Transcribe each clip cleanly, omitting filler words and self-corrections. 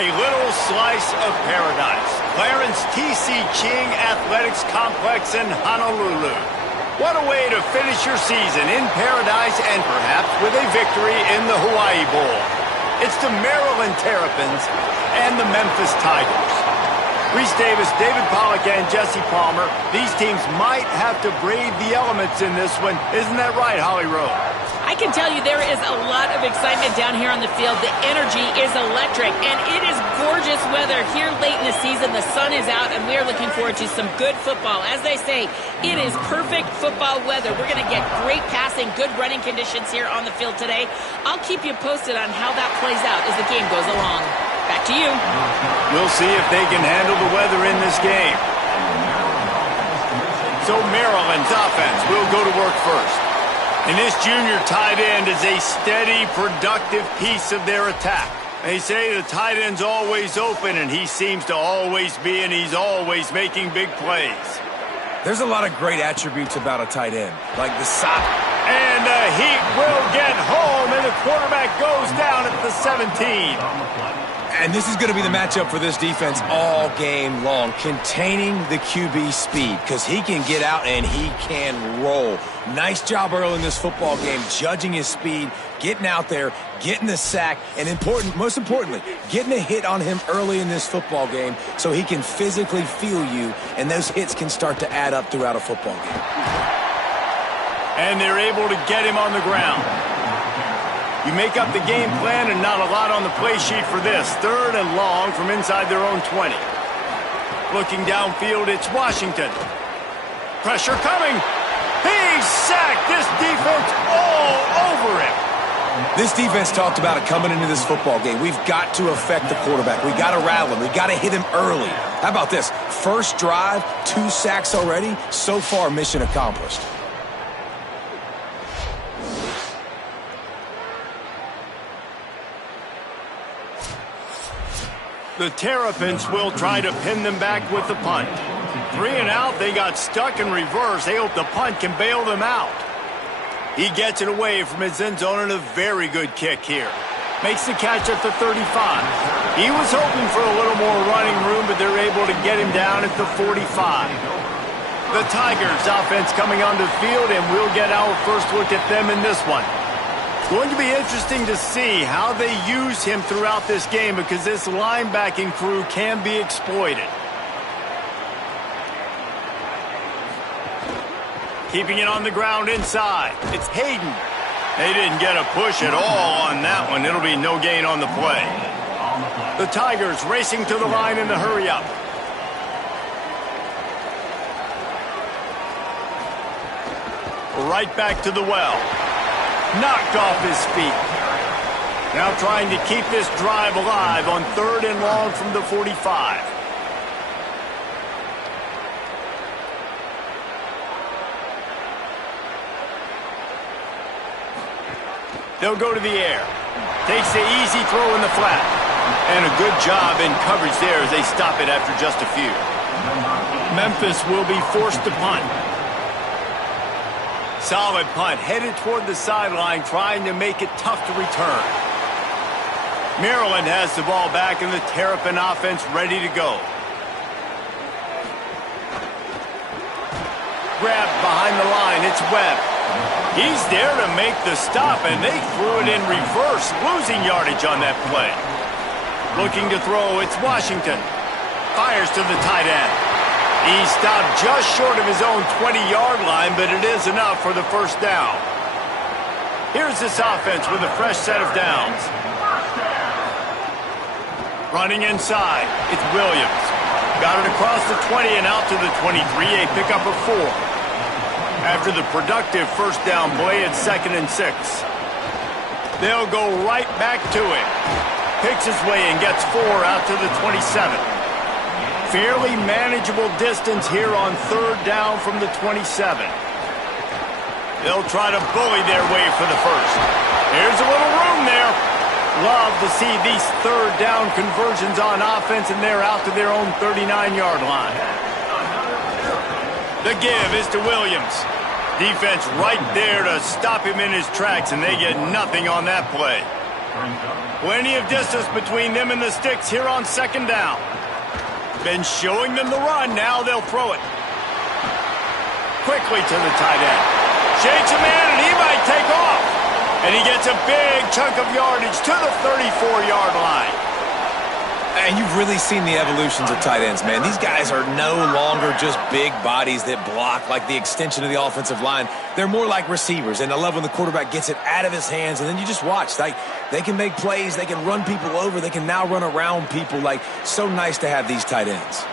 A little slice of paradise. Clarence T.C. Ching Athletics Complex in Honolulu. What a way to finish your season in paradise and perhaps with a victory in the Hawaii Bowl. It's the Maryland Terrapins and the Memphis Tigers. Rece Davis, David Pollack, and Jesse Palmer, these teams might have to brave the elements in this one. Isn't that right, Holly Rowe? I can tell you there is a lot of excitement down here on the field. The energy is electric, and it is gorgeous weather here late in the season. The sun is out, and we are looking forward to some good football. As they say, it is perfect football weather. We're going to get great passing, good running conditions here on the field today. I'll keep you posted on how that plays out as the game goes along. Back to you. We'll see if they can handle the weather in this game. So Maryland's offense will go to work first. And this junior tight end is a steady, productive piece of their attack. They say the tight end's always open, and he seems to always be, and he's always making big plays. There's a lot of great attributes about a tight end, like the size. And the Heat will get home, and the quarterback goes down at the 17. And this is going to be the matchup for this defense all game long, containing the QB speed, because he can get out and he can roll. Nice job early in this football game, judging his speed, getting out there, getting the sack, and most importantly, getting a hit on him early in this football game so he can physically feel you, and those hits can start to add up throughout a football game. And they're able to get him on the ground. You make up the game plan and not a lot on the play sheet for this. 3rd and long from inside their own 20. Looking downfield, it's Washington. Pressure coming. He's sacked. This defense all over him. This defense talked about it coming into this football game. We've got to affect the quarterback. We got to rattle him. We got to hit him early. How about this? First drive, 2 sacks already. So far, mission accomplished. The Terrapins will try to pin them back with the punt. 3 and out, they got stuck in reverse. They hope the punt can bail them out. He gets it away from his end zone and a very good kick here. Makes the catch at the 35. He was hoping for a little more running room, but they're able to get him down at the 45. The Tigers offense coming onto the field, and we'll get our first look at them in this one. Going to be interesting to see how they use him throughout this game, because this linebacking crew can be exploited. Keeping it on the ground inside. It's Hayden. They didn't get a push at all on that one. It'll be no gain on the play. The Tigers racing to the line in the hurry-up. Right back to the well. Knocked off his feet. Now trying to keep this drive alive on 3rd and long from the 45. They'll go to the air. Takes the easy throw in the flat. And a good job in coverage there as they stop it after just a few. Memphis will be forced to punt. Solid punt, headed toward the sideline, trying to make it tough to return. Maryland has the ball back, and the Terrapin offense ready to go. Grabbed behind the line, it's Webb. He's there to make the stop, and they threw it in reverse, losing yardage on that play. Looking to throw, it's Washington. Fires to the tight end. He stopped just short of his own 20-yard line, but it is enough for the first down. Here's this offense with a fresh set of downs. Running inside, it's Williams. Got it across the 20 and out to the 23, a pickup of 4. After the productive first down play, it's 2nd and 6. They'll go right back to him. Picks his way and gets 4 out to the 27. Fairly manageable distance here on 3rd down from the 27. They'll try to bully their way for the first. There's a little room there. Love to see these 3rd down conversions on offense, and they're out to their own 39-yard line. The give is to Williams. Defense right there to stop him in his tracks, and they get nothing on that play. Plenty of distance between them and the sticks here on second down. Been showing them the run. Now they'll throw it. Quickly to the tight end. Shakes a man, and he might take off. And he gets a big chunk of yardage to the 34-yard line. And you've really seen the evolutions of tight ends, man. These guys are no longer just big bodies that block like the extension of the offensive line. They're more like receivers, and I love when the quarterback gets it out of his hands, and then you just watch. Like, they can make plays, they can run people over, they can now run around people. Like, so nice to have these tight ends.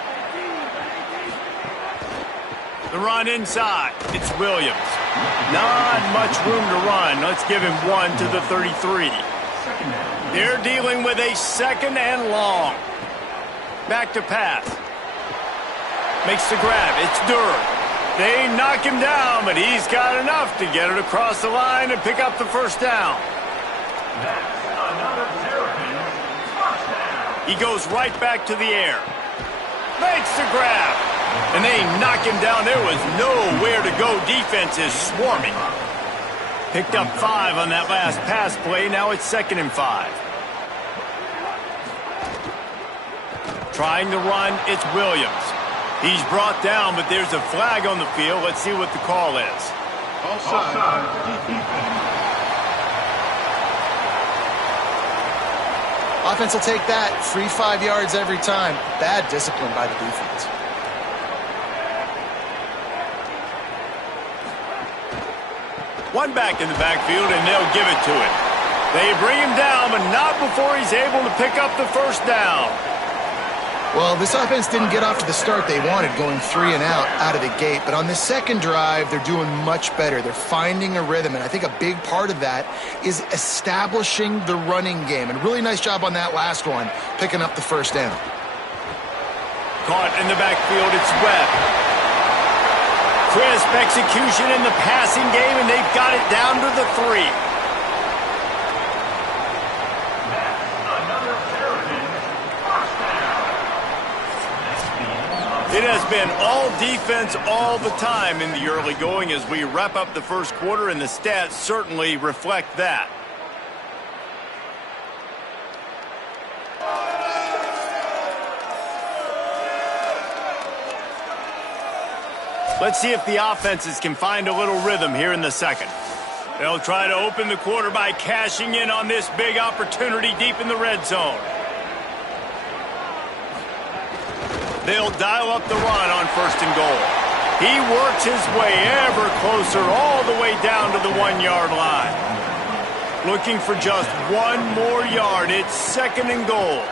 The run inside. It's Williams. Not much room to run. Let's give him one to the 33. They're dealing with a second and long. Back to pass. Makes the grab. It's Durr. They knock him down, but he's got enough to get it across the line and pick up the first down. He goes right back to the air. Makes the grab. And they knock him down. There was nowhere to go. Defense is swarming. Picked up 5 on that last pass play. Now it's 2nd and 5. Trying to run, it's Williams. He's brought down, but there's a flag on the field. Let's see what the call is. Offside. Offense will take that. Free 5 yards every time. Bad discipline by the defense. One back in the backfield, and they'll give it to him. They bring him down, but not before he's able to pick up the first down. Well, this offense didn't get off to the start they wanted, going 3 and out of the gate. But on the second drive, they're doing much better. They're finding a rhythm, and I think a big part of that is establishing the running game. And really nice job on that last one, picking up the first down. Caught in the backfield, it's Webb. Crisp execution in the passing game, and they've got it down to the 3. It has been all defense all the time in the early going as we wrap up the first quarter, and the stats certainly reflect that. Let's see if the offenses can find a little rhythm here in the second. They'll try to open the quarter by cashing in on this big opportunity deep in the red zone. They'll dial up the run on 1st and goal. He works his way ever closer all the way down to the 1-yard line. Looking for just 1 more yard. It's 2nd and goal.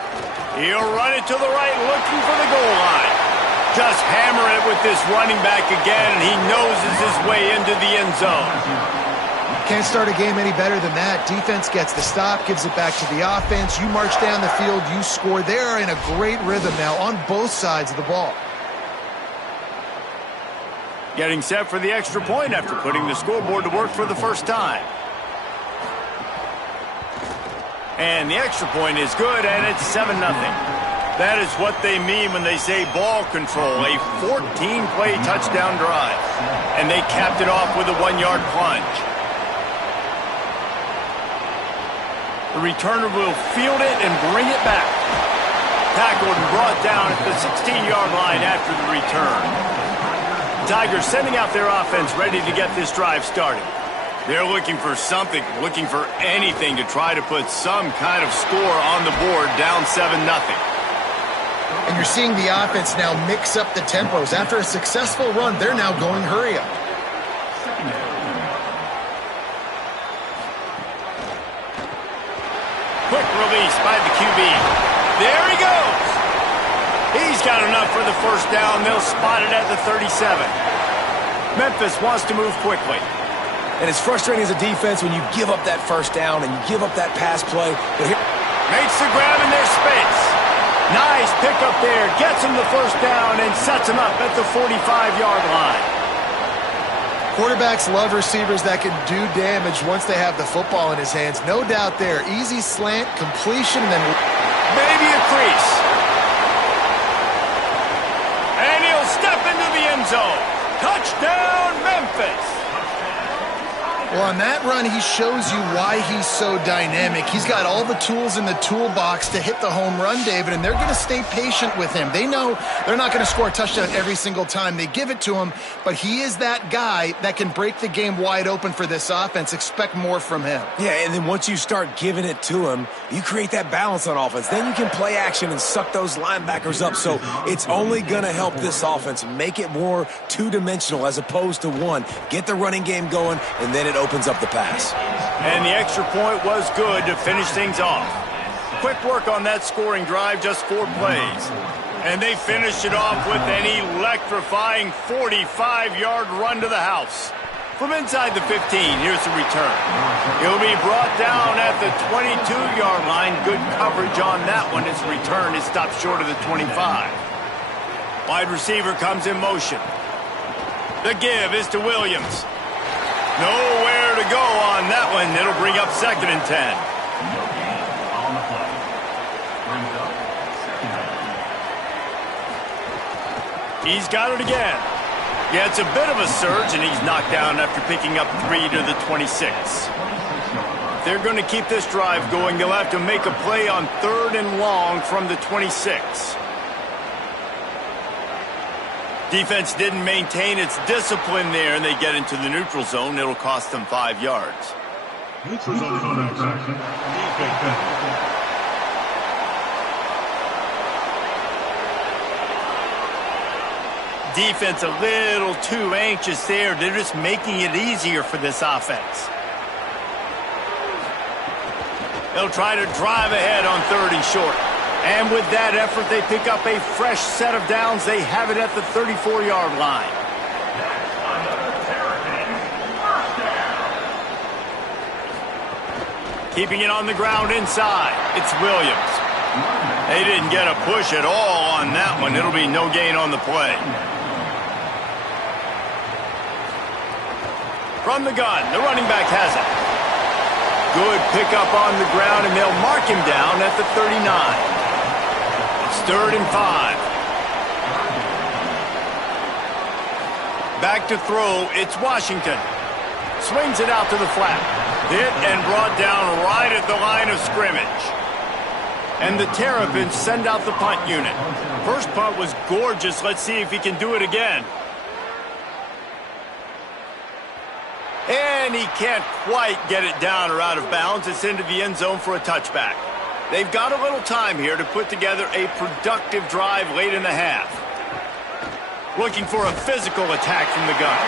He'll run it to the right, looking for the goal line. Just hammer it with this running back again, and he noses his way into the end zone. Can't start a game any better than that. Defense gets the stop, gives it back to the offense. You march down the field, you score. They're in a great rhythm now on both sides of the ball. Getting set for the extra point after putting the scoreboard to work for the first time. And the extra point is good, and it's 7-0. That is what they mean when they say ball control, a 14-play touchdown drive. And they capped it off with a 1-yard plunge. The returner will field it and bring it back. Tackled and brought down at the 16-yard line after the return. Tigers sending out their offense ready to get this drive started. They're looking for something, looking for anything to try to put some kind of score on the board, down 7-0. And you're seeing the offense now mix up the tempos. After a successful run, they're now going hurry up. Quick release by the QB. There he goes. He's got enough for the first down. They'll spot it at the 37. Memphis wants to move quickly. And it's frustrating as a defense when you give up that first down and you give up that pass play. But here, makes the grab in their space. Nice pickup there. Gets him the first down and sets him up at the 45-yard line. Quarterbacks love receivers that can do damage once they have the football in his hands. No doubt there. Easy slant, completion, and then maybe a crease. And he'll step into the end zone. Touchdown, Memphis. Well, on that run, he shows you why he's so dynamic. He's got all the tools in the toolbox to hit the home run, David, and they're going to stay patient with him. They know they're not going to score a touchdown every single time they give it to him, but he is that guy that can break the game wide open for this offense. Expect more from him. Yeah, and then once you start giving it to him, you create that balance on offense. Then you can play action and suck those linebackers up. So it's only going to help this offense make it more two-dimensional as opposed to one. Get the running game going, and then it opens up the pass. And the extra point was good to finish things off. Quick work on that scoring drive, just 4 plays. And they finished it off with an electrifying 45-yard run to the house. From inside the 15, here's the return. He'll be brought down at the 22-yard line. Good coverage on that one. His return is stopped short of the 25. Wide receiver comes in motion. The give is to Williams. Nowhere to go on that one. It'll bring up 2nd and 10. He's got it again. Yeah, it's a bit of a surge, and he's knocked down after picking up 3 to the 26. If they're going to keep this drive going, they'll have to make a play on 3rd and long from the 26. Defense didn't maintain its discipline there, and they get into the neutral zone. It'll cost them 5 yards. Neutral zone infraction. Defense a little too anxious there. They're just making it easier for this offense. They'll try to drive ahead on 3rd and short. And with that effort, they pick up a fresh set of downs. They have it at the 34-yard line. Keeping it on the ground inside. It's Williams. They didn't get a push at all on that one. It'll be no gain on the play. From the gun, the running back has it. Good pickup on the ground, and they'll mark him down at the 39. It's 3rd and 5. Back to throw, it's Washington. Swings it out to the flat. Hit and brought down right at the line of scrimmage. And the Terrapins send out the punt unit. First punt was gorgeous. Let's see if he can do it again. And he can't quite get it down or out of bounds. It's into the end zone for a touchback. They've got a little time here to put together a productive drive late in the half. Looking for a physical attack from the gun.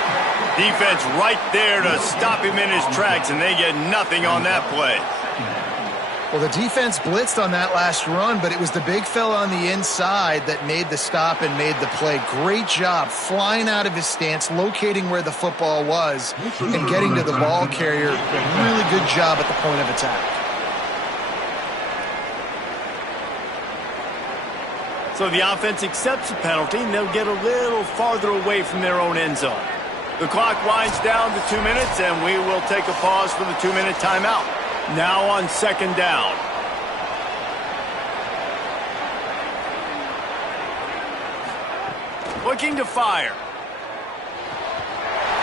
Defense right there to stop him in his tracks, and they get nothing on that play. Well, the defense blitzed on that last run, but it was the big fella on the inside that made the stop and made the play. Great job flying out of his stance, locating where the football was, and getting to the ball carrier. Really good job at the point of attack. So the offense accepts the penalty, and they'll get a little farther away from their own end zone. The clock winds down to 2 minutes, and we will take a pause for the 2-minute timeout. Now on 2nd down. Looking to fire.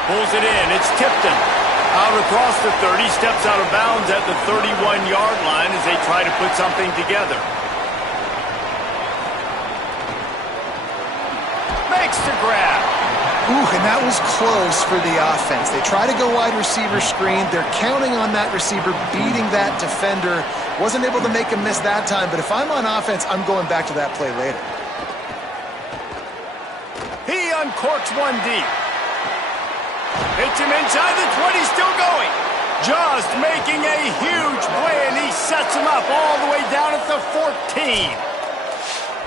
Pulls it in. It's Tipton. Out across the 30. Steps out of bounds at the 31-yard line as they try to put something together. Makes the grab. Ooh, and that was close for the offense. They try to go wide receiver screen. They're counting on that receiver beating that defender. Wasn't able to make him miss that time, but if I'm on offense, I'm going back to that play later. He uncorks one deep. Hits him inside the 20, still going. Just making a huge play, and he sets him up all the way down at the 14.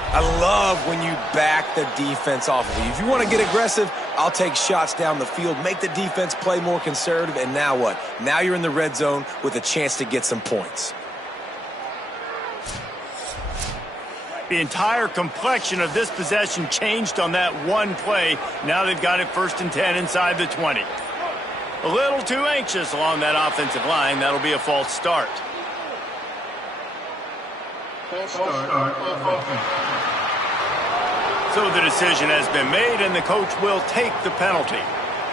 I love when you back the defense off of you. If you want to get aggressive, I'll take shots down the field, make the defense play more conservative, and now what? Now you're in the red zone with a chance to get some points. The entire complexion of this possession changed on that one play. Now they've got it 1st and 10 inside the 20. A little too anxious along that offensive line. That'll be a false start. False start. So the decision has been made, and the coach will take the penalty.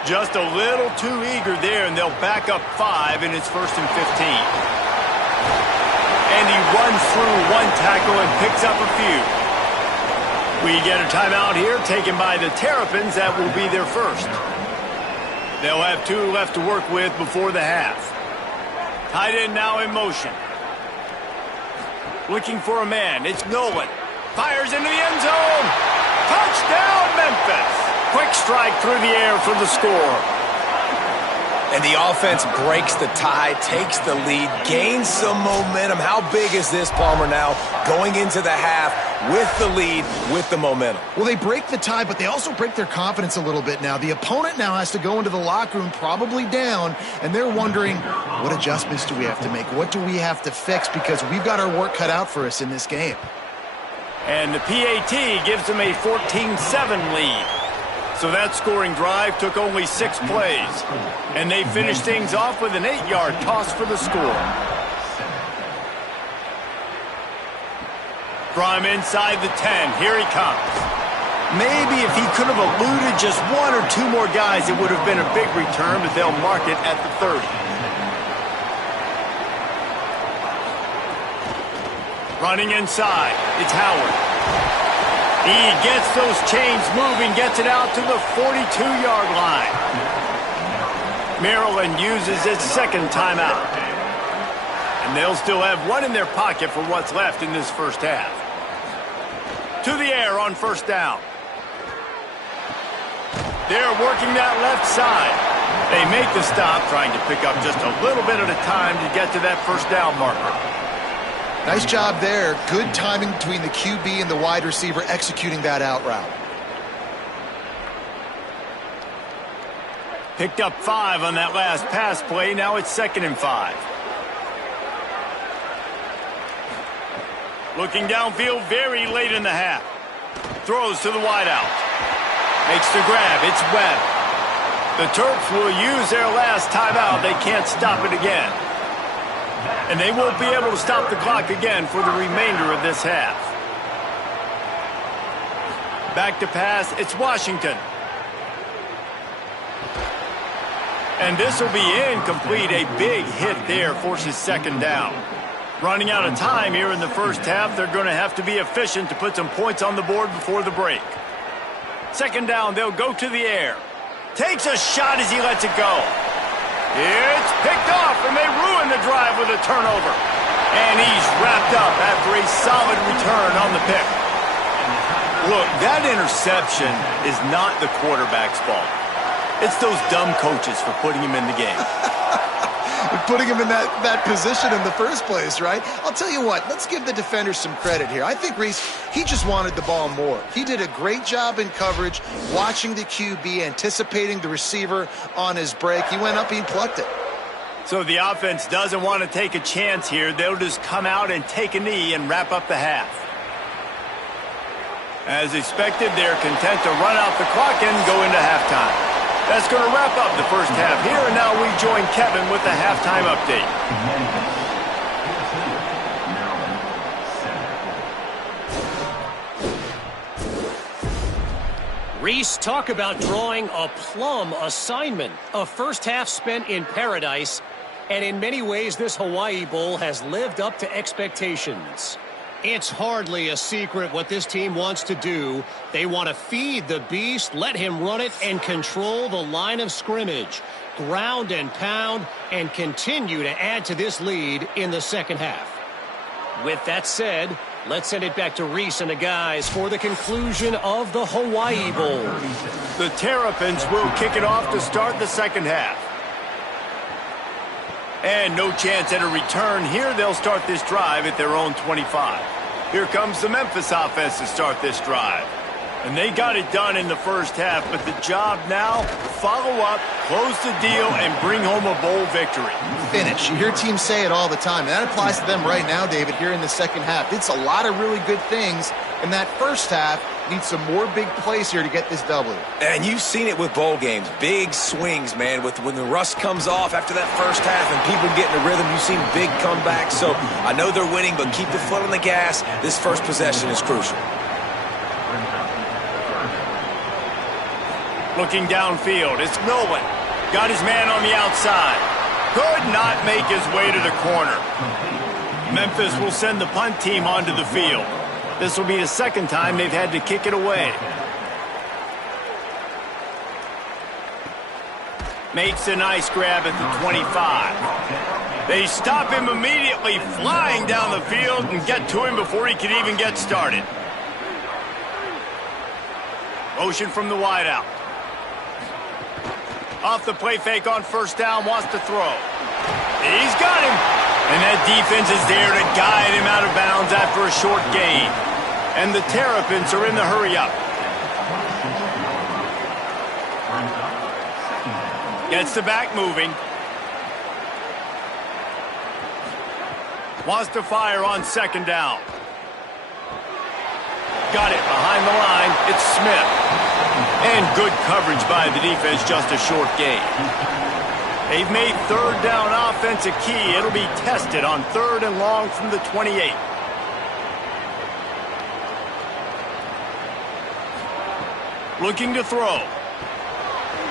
Just a little too eager there, and they'll back up 5, and it's 1st and 15. And he runs through one tackle and picks up a few. We get a timeout here taken by the Terrapins. That will be their first. They'll have 2 left to work with before the half. Tight end now in motion. Looking for a man. It's Nolan. Fires into the end zone. Touchdown, Memphis. Quick strike through the air for the score. And the offense breaks the tie, takes the lead, gains some momentum. How big is this, Palmer, now going into the half with the lead, with the momentum? Well, they break the tie, but they also break their confidence a little bit now. The opponent now has to go into the locker room probably down, and they're wondering, what adjustments do we have to make? What do we have to fix? Because we've got our work cut out for us in this game. And the PAT gives them a 14-7 lead. So that scoring drive took only 6 plays. And they finished things off with an 8-yard toss for the score. From inside the 10, here he comes. Maybe if he could have eluded just 1 or 2 more guys, it would have been a big return, but they'll mark it at the 30. Running inside, it's Howard. He gets those chains moving, gets it out to the 42-yard line. Maryland uses its second timeout. And they'll still have 1 in their pocket for what's left in this first half. To the air on first down. They're working that left side. They make the stop, trying to pick up just a little bit at a time to get to that first down marker. Nice job there. Good timing between the QB and the wide receiver executing that out route. Picked up 5 on that last pass play. Now it's 2nd and 5. Looking downfield very late in the half. Throws to the wideout. Makes the grab. It's Webb. The Terps will use their last timeout. They can't stop it again. And they won't be able to stop the clock again for the remainder of this half. Back to pass, it's Washington. And this will be incomplete. A big hit there forces 2nd down. Running out of time here in the first half, they're going to have to be efficient to put some points on the board before the break. 2nd down, they'll go to the air. Takes a shot as he lets it go. It's picked off, and they ruin the drive with a turnover. And he's wrapped up after a solid return on the pick. Look, that interception is not the quarterback's fault. It's those dumb coaches for putting him in the game. Putting him in that position in the first place, right? I'll tell you what, let's give the defenders some credit here. I think Reese, he just wanted the ball more. He did a great job in coverage, watching the QB, anticipating the receiver on his break. He went up, he plucked it. So the offense doesn't want to take a chance here. They'll just come out and take a knee and wrap up the half. As expected, they're content to run out the clock and go into halftime. That's going to wrap up the first half here, and now we join Kevin with the halftime update. Reese, talk about drawing a plum assignment. A first half spent in paradise, and in many ways this Hawaii Bowl has lived up to expectations. It's hardly a secret what this team wants to do. They want to feed the beast, let him run it, and control the line of scrimmage. Ground and pound, and continue to add to this lead in the second half. With that said, let's send it back to Reese and the guys for the conclusion of the Hawaii Bowl. The Terrapins will kick it off to start the second half. And no chance at a return here. They'll start this drive at their own 25. Here comes the Memphis offense to start this drive. And they got it done in the first half, but the job now, follow up, close the deal, and bring home a bowl victory. Finish. You hear teams say it all the time, and that applies to them right now, David, here in the second half. It's a lot of really good things in that first half. Need some more big plays here to get this W. And you've seen it with bowl games. Big swings, man. When the rust comes off after that first half and people get in a rhythm, you've seen big comebacks. So I know they're winning, but keep the foot on the gas. This first possession is crucial. Looking downfield, it's Nolan. Got his man on the outside. Could not make his way to the corner. Memphis will send the punt team onto the field. This will be the second time they've had to kick it away. Makes a nice grab at the 25. They stop him immediately, flying down the field, and get to him before he can even get started. Motion from the wideout. Off the play fake on first down, wants to throw. He's got him. And that defense is there to guide him out of bounds after a short gain. And the Terrapins are in the hurry-up. Gets the back moving. Wants to fire on second down. Got it behind the line. It's Smith. And good coverage by the defense, just a short gain. They've made third down offense a key. It'll be tested on 3rd and long from the 28. Looking to throw.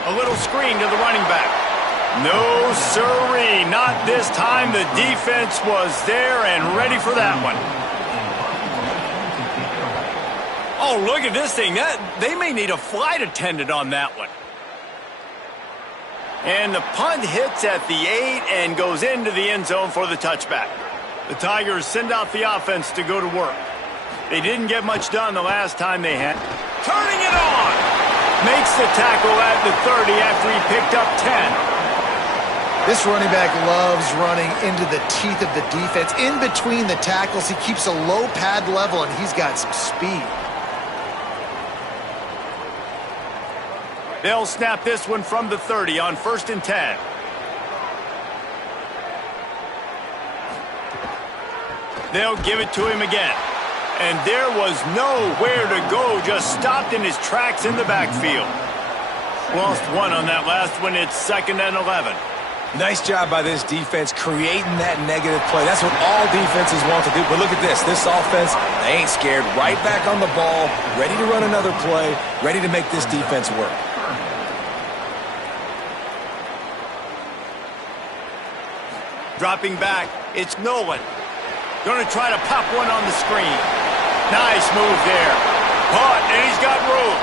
A little screen to the running back. No siree, not this time. The defense was there and ready for that one. Oh, look at this thing. They may need a flight attendant on that one. And the punt hits at the 8 and goes into the end zone for the touchback. The Tigers send out the offense to go to work. They didn't get much done the last time they had. Turning it on! Makes the tackle at the 30 after he picked up 10. This running back loves running into the teeth of the defense. In between the tackles, he keeps a low pad level, and he's got some speed. They'll snap this one from the 30 on 1st and 10. They'll give it to him again. And there was nowhere to go, just stopped in his tracks in the backfield. Lost one on that last one. It's 2nd and 11. Nice job by this defense creating that negative play. That's what all defenses want to do. But look at this. This offense, they ain't scared. Right back on the ball, ready to run another play, ready to make this defense work. Dropping back, it's Nolan. Going to try to pop one on the screen. Nice move there. Caught, and he's got room.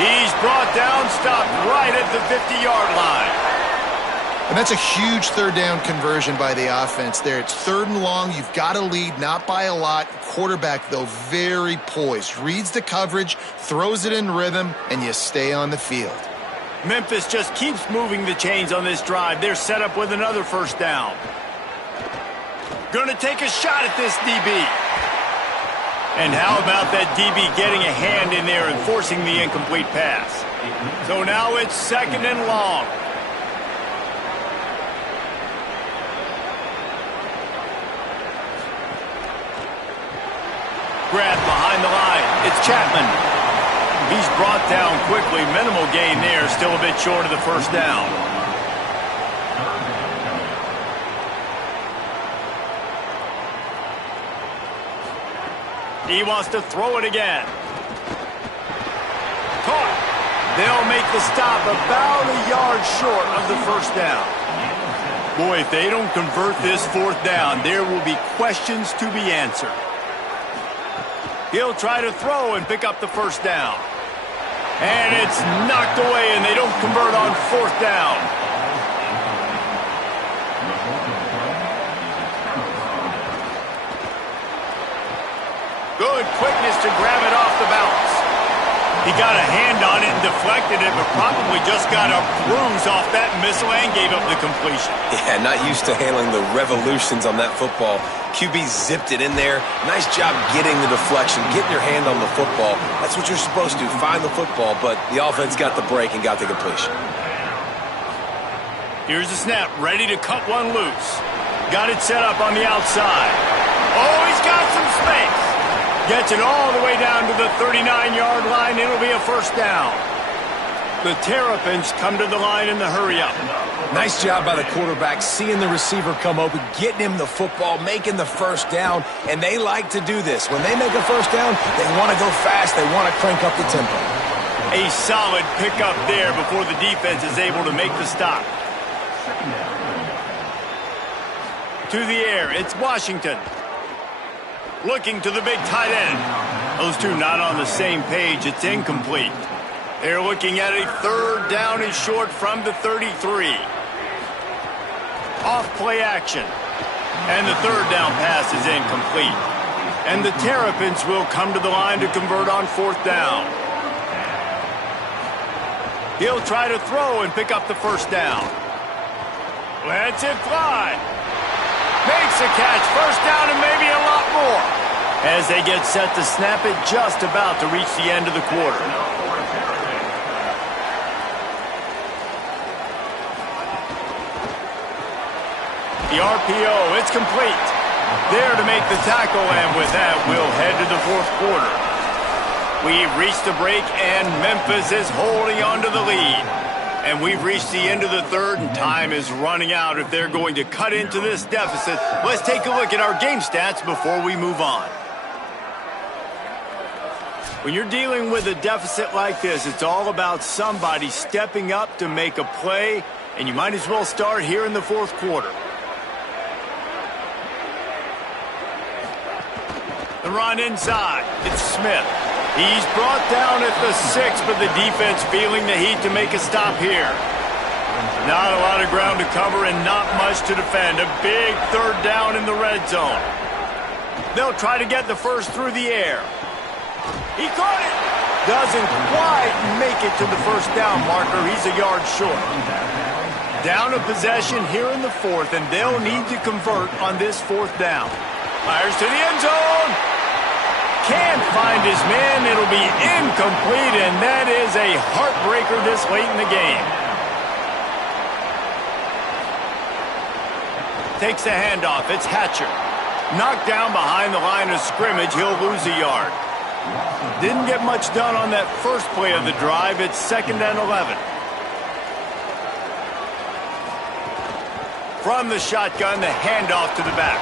He's brought down, stopped right at the 50-yard line. And that's a huge 3rd down conversion by the offense there. It's 3rd and long. You've got to lead, not by a lot. Quarterback, though, very poised. Reads the coverage, throws it in rhythm, and you stay on the field. Memphis just keeps moving the chains on this drive. They're set up with another 1st down. Going to take a shot at this DB. And how about that DB getting a hand in there and forcing the incomplete pass? So now it's 2nd and long. Grab behind the line. It's Chapman. He's brought down quickly. Minimal gain there. Still a bit short of the 1st down. He wants to throw it again. Caught. They'll make the stop about a yard short of the 1st down. Boy, if they don't convert this 4th down, there will be questions to be answered. He'll try to throw and pick up the 1st down. And it's knocked away, and they don't convert on 4th down. Good quickness to grab it off the bounce. He got a hand on it and deflected it, but probably just got a bruise off that missile and gave up the completion. Yeah, not used to handling the revolutions on that football. QB zipped it in there. Nice job getting the deflection, getting your hand on the football. That's what you're supposed to, find the football, but the offense got the break and got the completion. Here's the snap, ready to cut one loose. Got it set up on the outside. Oh, he's got some space. Gets it all the way down to the 39-yard line. It'll be a 1st down. The Terrapins come to the line in the hurry-up. Nice job by the quarterback, seeing the receiver come open, getting him the football, making the 1st down, and they like to do this. When they make a 1st down, they want to go fast. They want to crank up the tempo. A solid pickup there before the defense is able to make the stop. To the air, it's Washington. Looking to the big tight end. Those two not on the same page. It's incomplete. They're looking at a third down and short from the 33. Off play action. And the third down pass is incomplete. And the Terrapins will come to the line to convert on fourth down. He'll try to throw and pick up the first down. Lets it fly. Makes a catch. First down and maybe a lot more. As they get set to snap it, just about to reach the end of the quarter. The RPO, it's complete. There to make the tackle, and with that, we'll head to the fourth quarter. We've reached the break, and Memphis is holding on to the lead. And we've reached the end of the third, and time is running out if they're going to cut into this deficit. Let's take a look at our game stats before we move on. When you're dealing with a deficit like this, it's all about somebody stepping up to make a play, and you might as well start here in the fourth quarter. The run inside. It's Smith. He's brought down at the 6, but the defense feeling the heat to make a stop here. Not a lot of ground to cover and not much to defend. A big third down in the red zone. They'll try to get the first through the air. He caught it. Doesn't quite make it to the first down marker. He's a yard short. Down a possession here in the fourth, and they'll need to convert on this fourth down. Fires to the end zone. Can't find his man. It'll be incomplete, and that is a heartbreaker this late in the game. Takes the handoff. It's Hatcher. Knocked down behind the line of scrimmage. He'll lose a yard. Didn't get much done on that first play of the drive. It's 2nd and 11. From the shotgun, the handoff to the back.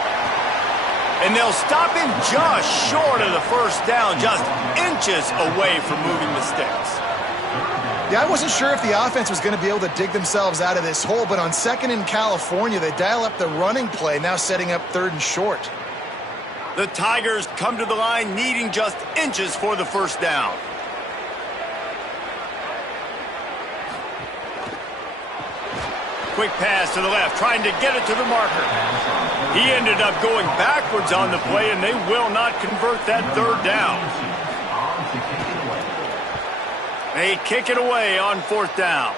And they'll stop him just short of the first down, just inches away from moving the sticks. Yeah, I wasn't sure if the offense was going to be able to dig themselves out of this hole, but on 2nd in California, they dial up the running play, now setting up 3rd and short. The Tigers come to the line needing just inches for the first down. Quick pass to the left, trying to get it to the marker. He ended up going backwards on the play, and they will not convert that third down. They kick it away on fourth down.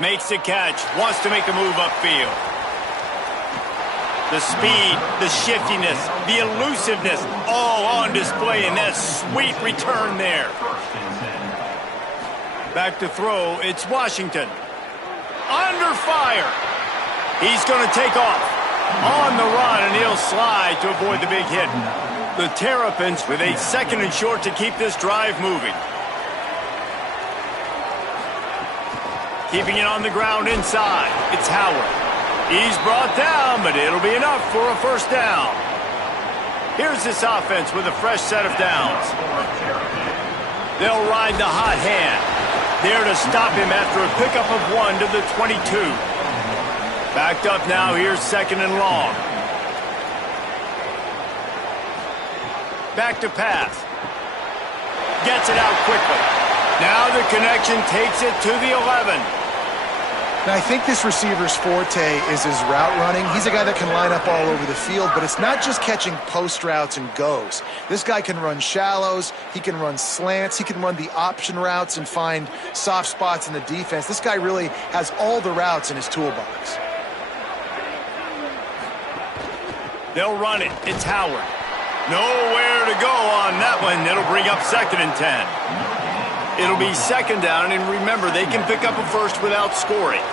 Makes the catch, wants to make a move upfield. The speed, the shiftiness, the elusiveness, all on display, and that sweet return there. Back to throw, it's Washington. Under fire. He's going to take off. On the run, and he'll slide to avoid the big hit. The Terrapins with a 2nd and short to keep this drive moving. Keeping it on the ground inside. It's Howard. He's brought down, but it'll be enough for a first down. Here's this offense with a fresh set of downs. They'll ride the hot hand. There to stop him after a pickup of 1 to the 22. Backed up now, here's 2nd and long. Back to pass. Gets it out quickly. Now the connection takes it to the 11. Now, I think this receiver's forte is his route running. He's a guy that can line up all over the field, but it's not just catching post routes and goes. This guy can run shallows, he can run slants, he can run the option routes and find soft spots in the defense. This guy really has all the routes in his toolbox. They'll run it. It's Howard. Nowhere to go on that one. It'll bring up 2nd and 10. It'll be 2nd down, and remember, they can pick up a first without scoring.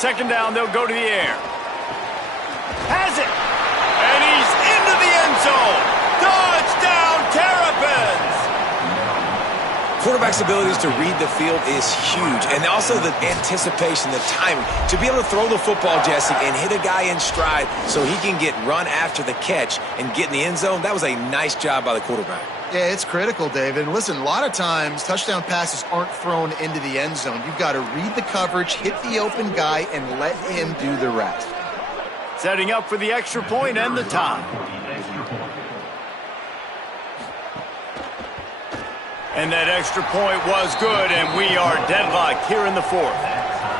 2nd down, they'll go to the air. Has it! And he's into the end zone! Touchdown, Terrapins! Quarterback's abilities to read the field is huge, and also the anticipation, the timing. To be able to throw the football, Jesse, and hit a guy in stride so he can get run after the catch and get in the end zone, that was a nice job by the quarterback. Yeah, it's critical, David. And listen, a lot of times touchdown passes aren't thrown into the end zone. You've got to read the coverage, hit the open guy, and let him do the rest. Setting up for the extra point and the tie. And that extra point was good, and we are deadlocked here in the fourth.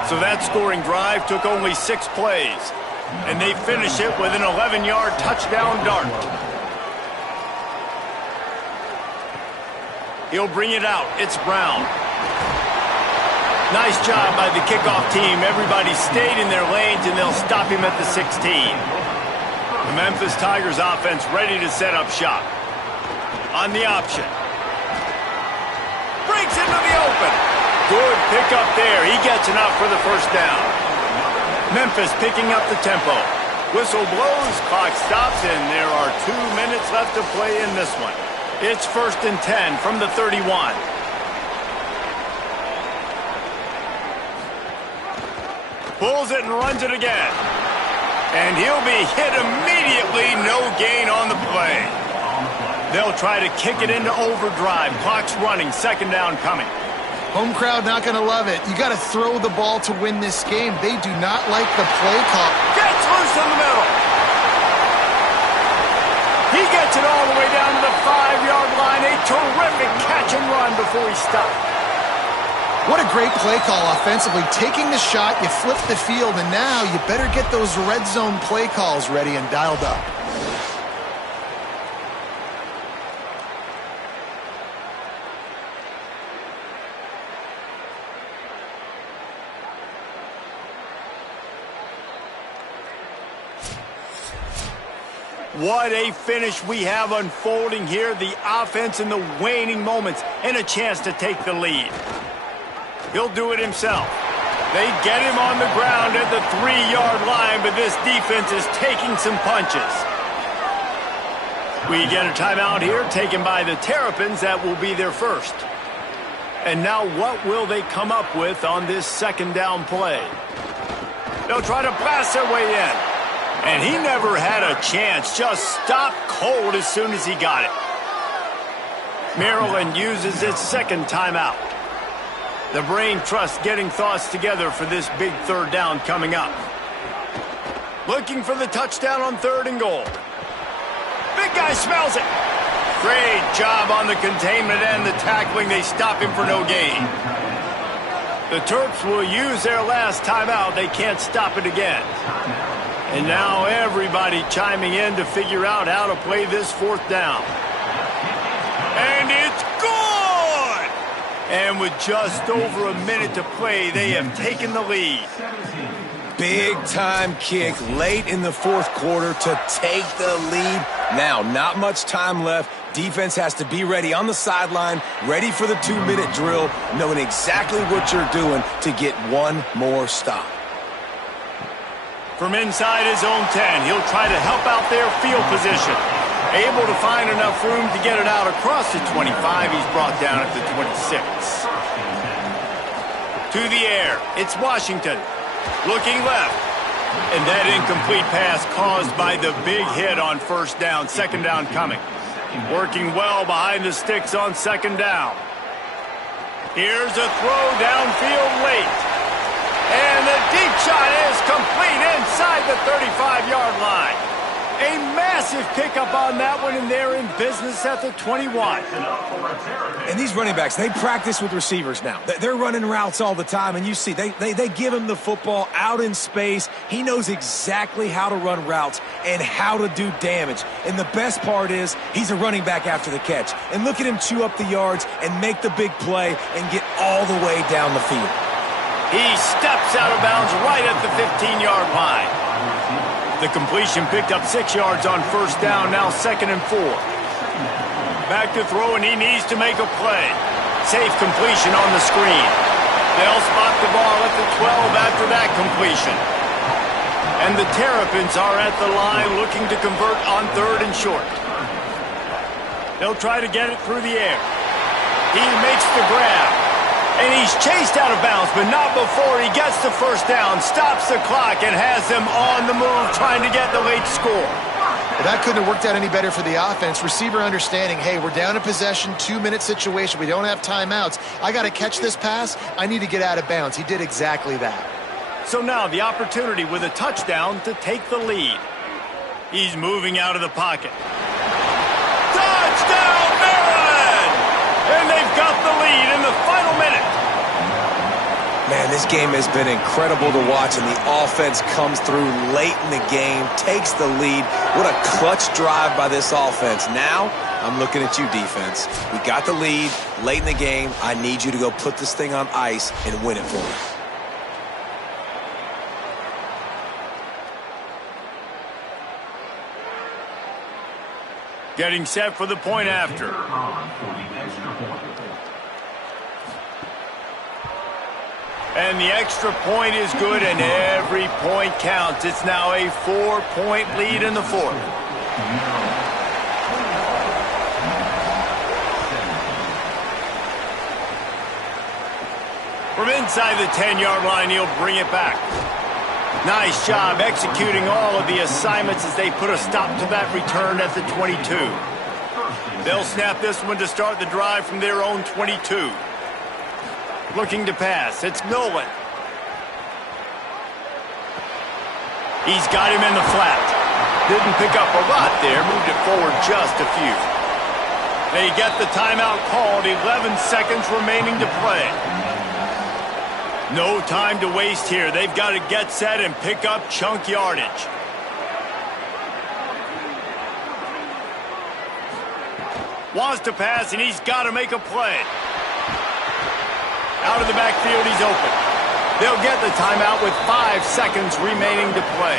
So that scoring drive took only 6 plays, and they finish it with an 11-yard touchdown dart. He'll bring it out. It's Brown. Nice job by the kickoff team. Everybody stayed in their lanes, and they'll stop him at the 16. The Memphis Tigers offense ready to set up shop. On the option. Breaks into the open. Good pickup there. He gets enough for the first down. Memphis picking up the tempo. Whistle blows, clock stops, and there are 2 minutes left to play in this one. It's 1st and 10 from the 31. Pulls it and runs it again. And he'll be hit immediately. No gain on the play. They'll try to kick it into overdrive. Clock's running. 2nd down coming. Home crowd not going to love it. You got to throw the ball to win this game. They do not like the play call. Gets loose in the middle. He gets it all the way down to the 5-yard line. A terrific catch and run before he stopped. What a great play call offensively. Taking the shot, you flip the field, and now you better get those red zone play calls ready and dialed up. What a finish we have unfolding here. The offense in the waning moments and a chance to take the lead. He'll do it himself. They get him on the ground at the 3-yard line, but this defense is taking some punches. We get a timeout here taken by the Terrapins. That will be their first. And now what will they come up with on this 2nd down play? They'll try to blast their way in. And he never had a chance, just stopped cold as soon as he got it. Maryland uses its 2nd timeout. The brain trust getting thoughts together for this big 3rd down coming up. Looking for the touchdown on 3rd and goal. Big guy smells it. Great job on the containment and the tackling. They stop him for no gain. The Terps will use their last timeout. They can't stop it again. And now everybody chiming in to figure out how to play this 4th down. And it's good! And with just over a minute to play, they have taken the lead. Big-time kick late in the 4th quarter to take the lead. Now, not much time left. Defense has to be ready on the sideline, ready for the 2-minute drill, knowing exactly what you're doing to get one more stop. From inside his own 10, he'll try to help out their field position. Able to find enough room to get it out across the 25. He's brought down at the 26. To the air, it's Washington. Looking left. And that incomplete pass caused by the big hit on 1st down. 2nd down coming. Working well behind the sticks on 2nd down. Here's a throw downfield late. And the deep shot is complete inside the 35-yard line. A massive pickup on that one, and they're in business at the 21. And these running backs, they practice with receivers now. They're running routes all the time, and you see, they give him the football out in space. He knows exactly how to run routes and how to do damage. And the best part is he's a running back after the catch. And look at him chew up the yards and make the big play and get all the way down the field. He steps out of bounds right at the 15-yard line. The completion picked up 6 yards on 1st down, now 2nd and 4. Back to throw, and he needs to make a play. Safe completion on the screen. They'll spot the ball at the 12 after that completion. And the Terrapins are at the line looking to convert on 3rd and short. They'll try to get it through the air. He makes the grab. And he's chased out of bounds, but not before he gets the 1st down, stops the clock, and has them on the move trying to get the late score. Well, That couldn't have worked out any better for the offense. Receiver understanding, hey, we're down in possession, 2-minute situation. We don't have timeouts. I got to catch this pass. I need to get out of bounds. He did exactly that. So now the opportunity with a touchdown to take the lead. He's moving out of the pocket. Touchdown, Maryland! And they've got the lead in the final minute. Man, this game has been incredible to watch, and the offense comes through late in the game, takes the lead. What a clutch drive by this offense. Now, I'm looking at you, defense. We got the lead late in the game. I need you to go put this thing on ice and win it for me. Getting set for the point after. And the extra point is good, and every point counts. It's now a 4-point lead in the fourth. From inside the 10-yard line, he'll bring it back. Nice job executing all of the assignments as they put a stop to that return at the 22. They'll snap this one to start the drive from their own 22. Looking to pass. It's Nolan. He's got him in the flat. Didn't pick up a lot there. Moved it forward just a few. They get the timeout called. 11 seconds remaining to play. No time to waste here. They've got to get set and pick up chunk yardage. Wants to pass, and he's got to make a play. Out of the backfield, he's open. They'll get the timeout with 5 seconds remaining to play.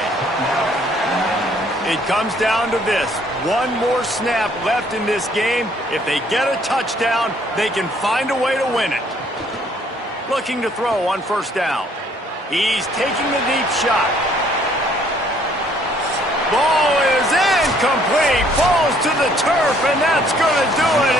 It comes down to this. One more snap left in this game. If they get a touchdown, they can find a way to win it. Looking to throw on first down. He's taking the deep shot. Ball is incomplete. Falls to the turf, and that's going to do it.